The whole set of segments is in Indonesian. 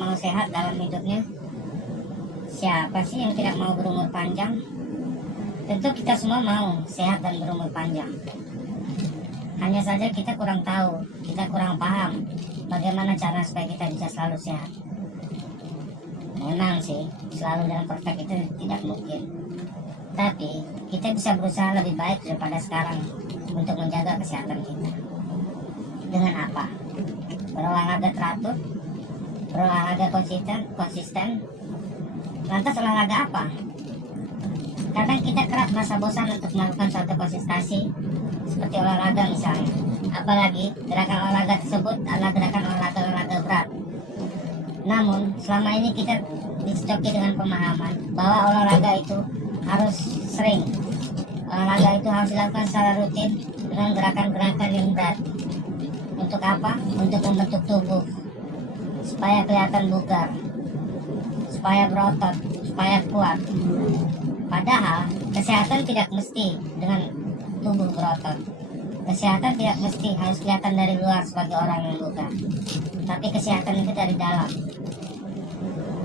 mau sehat dalam hidupnya? Siapa sih yang tidak mau berumur panjang? Tentu kita semua mau sehat dan berumur panjang. Hanya saja kita kurang tahu, kita kurang paham bagaimana cara supaya kita bisa selalu sehat. Memang sih, selalu dan perfect itu tidak mungkin. Tapi, kita bisa berusaha lebih baik daripada sekarang untuk menjaga kesehatan kita. Dengan apa? Berolahraga teratur, berolahraga konsisten. Lantas olahraga apa? Kadang kita kerap merasa bosan untuk melakukan suatu konsentrasi seperti olahraga misalnya. Apalagi gerakan olahraga tersebut adalah gerakan olahraga berat. Namun selama ini kita dicocoki dengan pemahaman bahwa olahraga itu harus sering. Olahraga itu harus dilakukan secara rutin dengan gerakan-gerakan yang berat. Untuk apa? Untuk membentuk tubuh supaya kelihatan bugar, supaya berotot, supaya kuat. Padahal kesehatan tidak mesti dengan tubuh berotot. Kesehatan tidak mesti harus kelihatan dari luar sebagai orang yang bugar, tapi kesehatan itu dari dalam.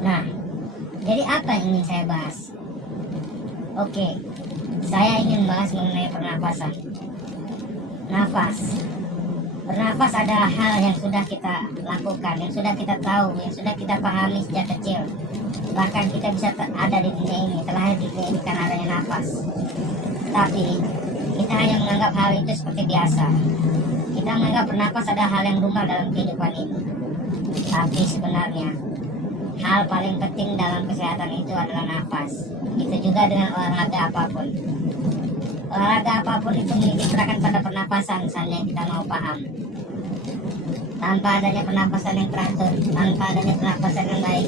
Nah, jadi apa yang ingin saya bahas? Oke, saya ingin bahas mengenai pernapasan. Nafas. Bernafas adalah hal yang sudah kita lakukan, yang sudah kita tahu, yang sudah kita pahami sejak kecil. Bahkan kita bisa ada di dunia ini, terlahir di dunia ini karena adanya nafas. Tapi kita hanya menganggap hal itu seperti biasa. Kita menganggap bernafas adalah hal yang lumrah dalam kehidupan ini. Tapi sebenarnya hal paling penting dalam kesehatan itu adalah nafas. Itu juga dengan olahraga apapun. Olahraga apapun itu menitikberatkan pada pernapasan, misalnya kita mau paham. Tanpa adanya pernapasan yang teratur, tanpa adanya pernapasan yang baik,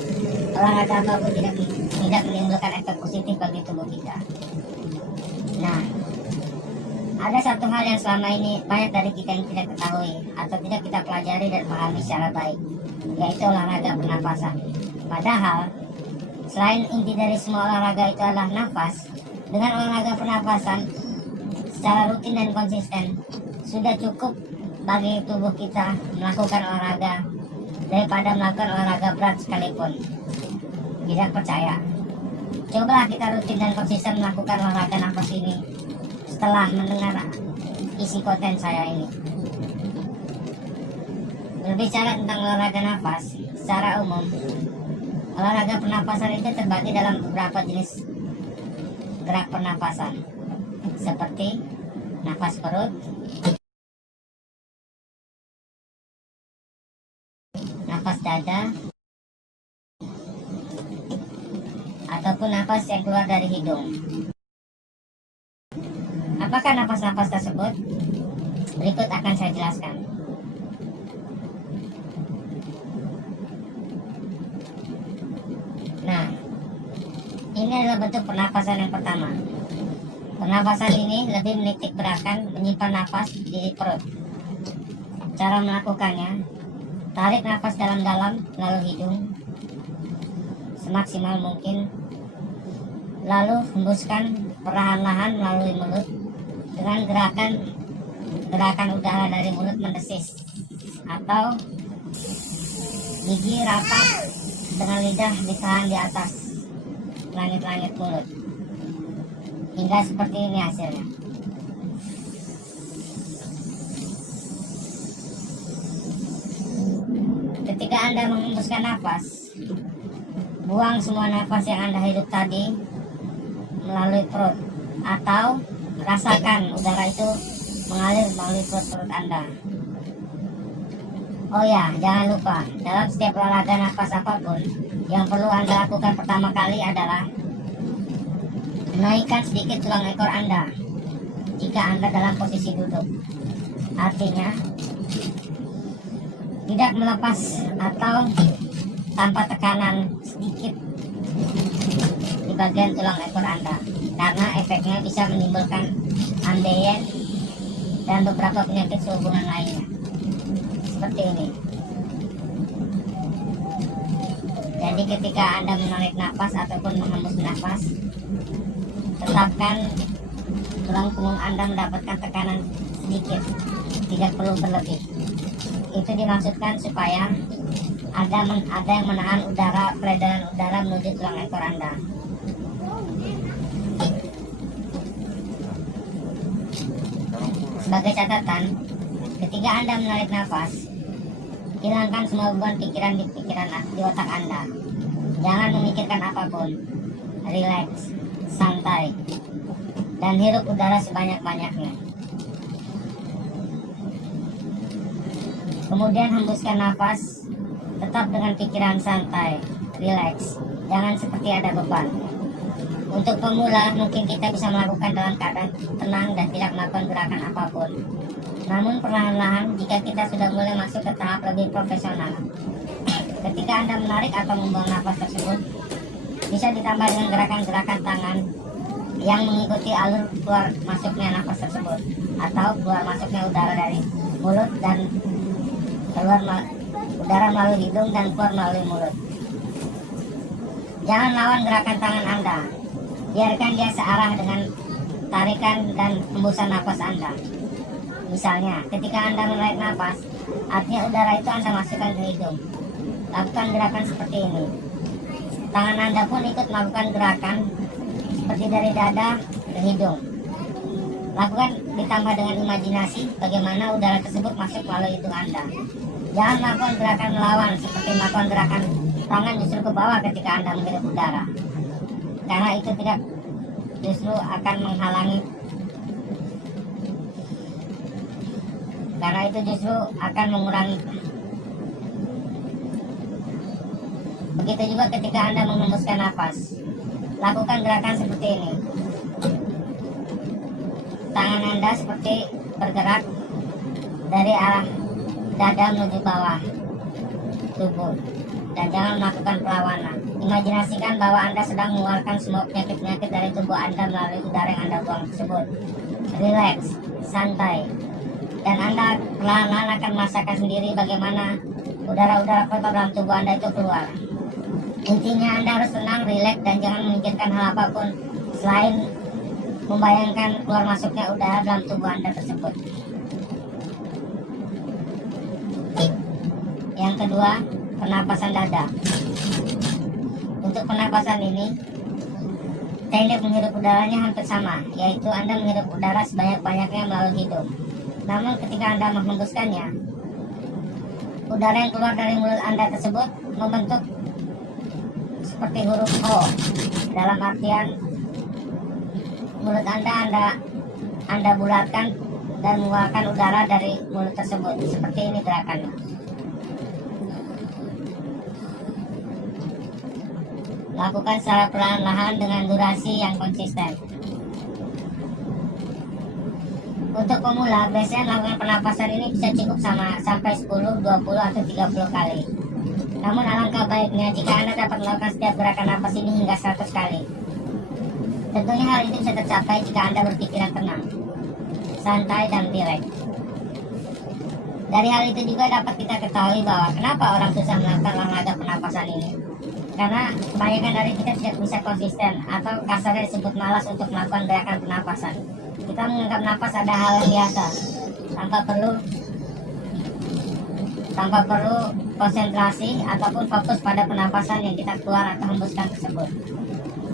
olahraga apapun tidak menimbulkan efek positif bagi tubuh kita. Nah, ada satu hal yang selama ini banyak dari kita yang tidak ketahui atau tidak kita pelajari dan pahami secara baik, yaitu olahraga pernapasan. Padahal, selain inti dari semua olahraga itu adalah nafas, dengan olahraga pernapasan secara rutin dan konsisten sudah cukup bagi tubuh kita melakukan olahraga daripada melakukan olahraga berat sekalipun. Tidak percaya? Cobalah kita rutin dan konsisten melakukan olahraga nafas ini setelah mendengar isi konten saya ini. Berbicara tentang olahraga nafas, secara umum olahraga pernapasan itu terbagi dalam beberapa jenis gerak pernapasan, seperti nafas perut, nafas dada, ataupun nafas yang keluar dari hidung. Apakah nafas-nafas tersebut? Berikut akan saya jelaskan. Nah, ini adalah bentuk pernapasan yang pertama. Pernapasan ini lebih menitikberatkan menyimpan nafas di perut. Cara melakukannya, tarik nafas dalam-dalam melalui hidung semaksimal mungkin, lalu hembuskan perlahan-lahan melalui mulut dengan gerakan udara dari mulut mendesis atau gigi rapat dengan lidah ditahan di atas langit-langit mulut hingga seperti ini hasilnya. Ketika Anda menghembuskan nafas, buang semua nafas yang Anda hidup tadi melalui perut, atau rasakan udara itu mengalir melalui perut Anda. Oh ya, jangan lupa, dalam setiap olahraga nafas apapun, yang perlu Anda lakukan pertama kali adalah menaikkan sedikit tulang ekor Anda jika Anda dalam posisi duduk. Artinya, tidak melepas atau tanpa tekanan sedikit di bagian tulang ekor Anda, karena efeknya bisa menimbulkan ambeien dan beberapa penyakit sehubungan lainnya. Seperti ini. Jadi ketika Anda menarik nafas ataupun menghembus nafas, tetapkan tulang punggung Anda mendapatkan tekanan sedikit, tidak perlu berlebih. Itu dimaksudkan supaya ada yang menahan peredaran udara menuju tulang ekor Anda. Sebagai catatan, ketika Anda menarik nafas, hilangkan semua beban pikiran di otak Anda. Jangan memikirkan apapun. Relax, santai, dan hirup udara sebanyak-banyaknya. Kemudian hembuskan nafas, tetap dengan pikiran santai, relax, jangan seperti ada beban. Untuk pemula, mungkin kita bisa melakukan dalam keadaan tenang dan tidak melakukan gerakan apapun. Namun perlahan-lahan, jika kita sudah mulai masuk ke tahap lebih profesional, ketika Anda menarik atau membuang nafas tersebut, bisa ditambah dengan gerakan-gerakan tangan yang mengikuti alur keluar masuknya nafas tersebut, atau keluar masuknya udara dari mulut dan keluar udara melalui hidung dan keluar melalui mulut. Jangan lawan gerakan tangan Anda. Biarkan dia searah dengan tarikan dan hembusan nafas Anda. Misalnya, ketika Anda menarik nafas, artinya udara itu Anda masukkan ke hidung. Lakukan gerakan seperti ini. Tangan Anda pun ikut melakukan gerakan seperti dari dada ke hidung. Lakukan ditambah dengan imajinasi bagaimana udara tersebut masuk melalui hidung Anda. Jangan melakukan gerakan melawan seperti melakukan gerakan tangan justru ke bawah ketika Anda menghirup udara. Karena itu tidak justru akan menghalangi. Karena itu justru akan mengurangi. Begitu juga ketika Anda menghembuskan nafas. Lakukan gerakan seperti ini. Tangan Anda seperti bergerak dari arah dada menuju bawah tubuh. Dan jangan melakukan perlawanan. Imajinasikan bahwa Anda sedang mengeluarkan semua penyakit-penyakit dari tubuh Anda melalui udara yang Anda buang tersebut. Relax, santai. Dan Anda perlahan-lahan akan merasakan sendiri bagaimana udara-udara kotor dalam tubuh Anda itu keluar. Intinya Anda harus tenang, relax, dan jangan memikirkan hal apapun selain membayangkan keluar masuknya udara dalam tubuh Anda tersebut. Yang kedua, pernapasan dada. Untuk pernapasan ini, teknik menghirup udaranya hampir sama, yaitu Anda menghirup udara sebanyak-banyaknya melalui hidung. Namun ketika Anda menghembuskannya, udara yang keluar dari mulut Anda tersebut membentuk seperti huruf O. Dalam artian mulut Anda bulatkan dan mengeluarkan udara dari mulut tersebut. Seperti ini gerakannya. Lakukan secara perlahan-lahan dengan durasi yang konsisten. Untuk pemula, biasanya melakukan pernapasan ini bisa cukup sampai 10, 20, atau 30 kali. Namun alangkah baiknya jika Anda dapat melakukan setiap gerakan napas ini hingga 100 kali. Tentunya hal itu bisa tercapai jika Anda berpikiran tenang, santai, dan rileks. Dari hal itu juga dapat kita ketahui bahwa kenapa orang susah melakukan olahraga pernapasan ini. Karena kebanyakan dari kita tidak bisa konsisten, atau kasarnya disebut malas untuk melakukan gerakan pernapasan. Kita menganggap napas ada hal yang biasa, tanpa perlu konsentrasi ataupun fokus pada pernapasan yang kita keluar atau hembuskan tersebut.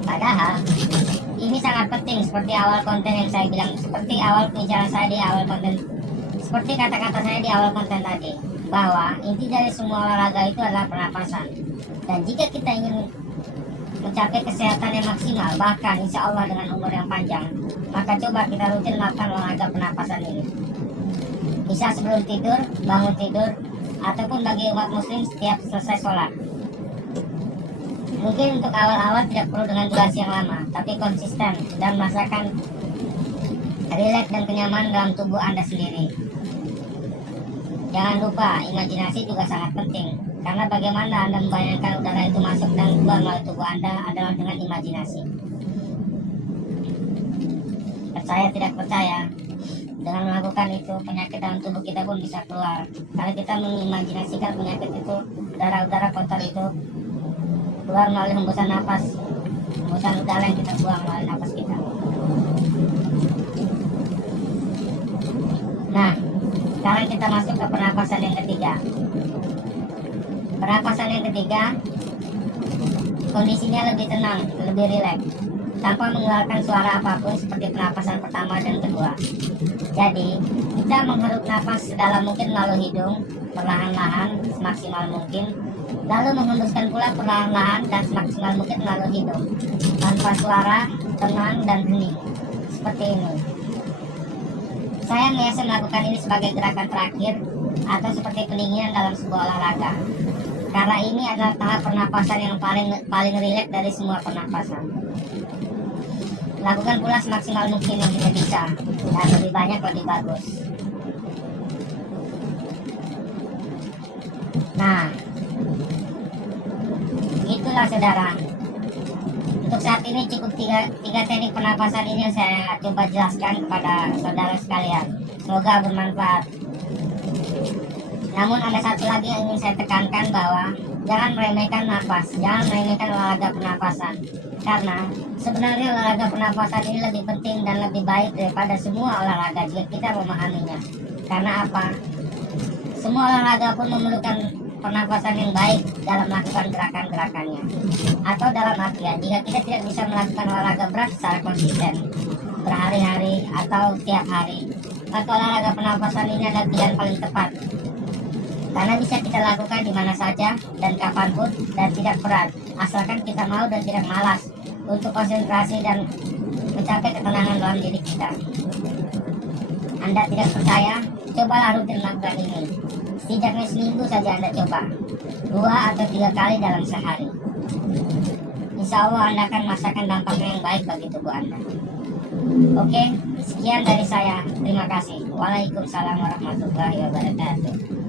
Padahal ini sangat penting, seperti awal konten yang saya bilang, seperti awal pembicaraan saya di awal konten, seperti kata-kata saya di awal konten tadi, bahwa inti dari semua olahraga itu adalah pernapasan. Dan jika kita ingin mencapai kesehatan yang maksimal, bahkan insya Allah dengan umur yang panjang, maka coba kita rutin melakukan olahraga pernapasan ini. Bisa sebelum tidur, bangun tidur, ataupun bagi umat muslim setiap selesai sholat. Mungkin untuk awal-awal tidak perlu dengan durasi yang lama, tapi konsisten dan merasakan rileks dan kenyamanan dalam tubuh Anda sendiri. Jangan lupa, imajinasi juga sangat penting. Karena bagaimana Anda membayangkan udara itu masuk dan keluar melalui tubuh Anda adalah dengan imajinasi. Percaya tidak percaya, dengan melakukan itu penyakit dalam tubuh kita pun bisa keluar. Kalau kita mengimajinasikan penyakit itu, udara-udara kotor itu keluar melalui hembusan nafas, hembusan udara yang kita buang melalui nafas kita. Nah, sekarang kita masuk ke pernapasan yang ketiga. Pernapasan yang ketiga, kondisinya lebih tenang, lebih rileks, tanpa mengeluarkan suara apapun seperti pernapasan pertama dan kedua. Jadi, kita menghirup nafas sedalam mungkin melalui hidung, perlahan-lahan, semaksimal mungkin, lalu menghembuskan pula perlahan-lahan dan semaksimal mungkin melalui hidung, tanpa suara, tenang dan hening. Seperti ini. Saya biasa melakukan ini sebagai gerakan terakhir atau seperti pendinginan dalam sebuah olahraga. Karena ini adalah tahap pernapasan yang paling rileks dari semua pernapasan. Lakukan pula semaksimal mungkin yang kita bisa, dan lebih banyak lebih bagus. Nah, itulah saudara. Untuk saat ini cukup tiga teknik pernapasan ini yang saya coba jelaskan kepada saudara sekalian. Semoga bermanfaat. Namun ada satu lagi yang ingin saya tekankan, bahwa jangan meremehkan nafas, jangan meremehkan olahraga pernapasan. Karena sebenarnya olahraga pernapasan ini lebih penting dan lebih baik daripada semua olahraga jika kita memahaminya. Karena apa? Semua olahraga pun memerlukan pernapasan yang baik dalam melakukan gerakan-gerakannya. Atau dalam artian, jika kita tidak bisa melakukan olahraga berat secara konsisten, berhari-hari atau tiap hari, maka olahraga pernapasan ini adalah pilihan paling tepat. Karena bisa kita lakukan di mana saja dan kapanpun dan tidak berat, asalkan kita mau dan tidak malas untuk konsentrasi dan mencapai ketenangan dalam diri kita. Anda tidak percaya? Cobalah rutin melakukan ini. Setidaknya seminggu saja Anda coba, 2 atau 3 kali dalam sehari. Insya Allah Anda akan merasakan dampaknya yang baik bagi tubuh Anda. Oke, sekian dari saya. Terima kasih. Waalaikumsalam warahmatullahi wabarakatuh.